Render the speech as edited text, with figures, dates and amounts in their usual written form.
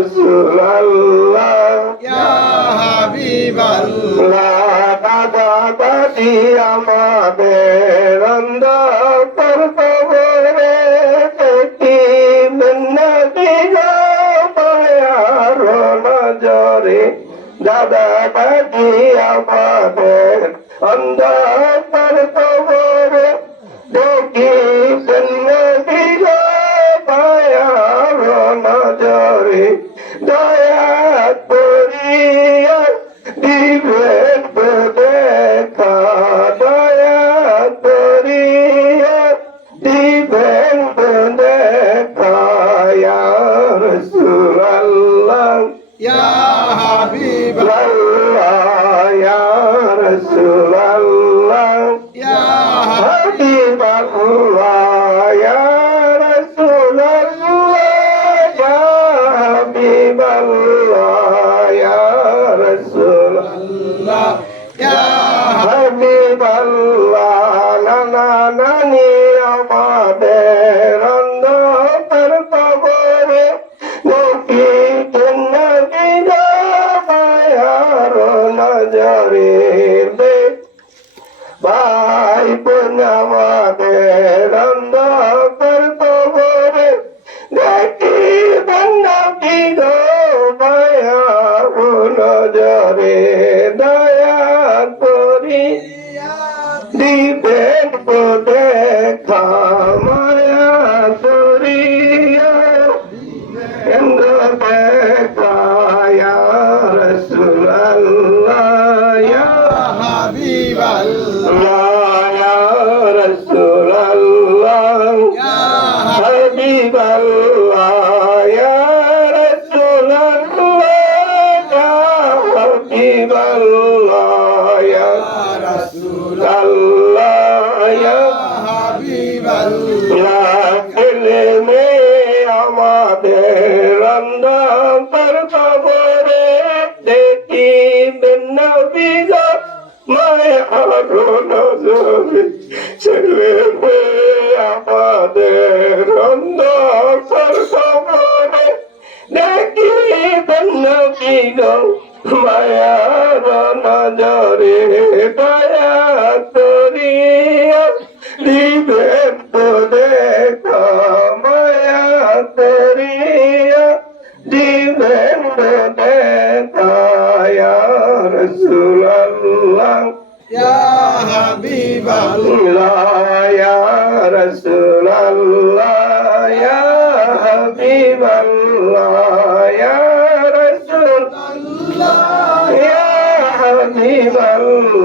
রাসূলুল্লাহ ইয়া হাবিবাল্লাহ দাদা দাদি আমাদের অন্ধকার কবরে দেখিবেন নবী গো মায়ার নজরে দাদা দাদি আমাদের অন্ধকার কবরে দেখিবেন নবী গো মায়ার নজরে দয়া করিয়া দিবেন দেখা দয়া করিয়া দিবেন দেখা ইয়া রাসূলুল্লাহ ইয়া হাবিবাল্লাহ ইয়া রাসূলুল্লাহ ইয়া হাবিবাল্লাহ ইয়া রাসূলুল্লাহ ইয়া হাবিবাল্লাহ ইয়া রাসূলুল্লাহ ইয়া হাবিবাল্লাহ নানা নানি আমাদের অন্ধকার কবরে দেখিবেন নবী গো মায়ার নজরে ভাই বোন আমাদের অন্ধকার কবরে দেখিবেন নবী গো মায়ার নজরে দয়া করি দিবেন দেখা মায়া করিয়া দেখা ইয়া রাসূলুল্লাহ ইয়া হাবিবাল্লাহ ইয়া রাসূলুল্লাহ ইয়া হাবিবাল্লাহ ইয়া রাসূলুল্লাহ ইয়া হাবিবাল্লাহ ইয়া রাসূলুল্লাহ ইয়া হাবিবাল্লাহ ইলামে আমাদের অন্ধকার কবরে দেখিবেন নবী গো মায়ার নজরে ছেলে মেয়ে আমাদের অন্ধকার কবরে দেখিবেন নবী গো মায়ার নজরে দয়া করিয়া দিবেন দেখা মায়া করিয়া দিবেন দেখা ইয়া রাসূলুল্লাহ ইয়া হাবিবাল্লাহ ইয়া রাসূলুল্লাহ ইয়া হাবিবাল্লাহ ইয়া রাসূলুল্লাহ ইয়া হাবিবাল্লাহ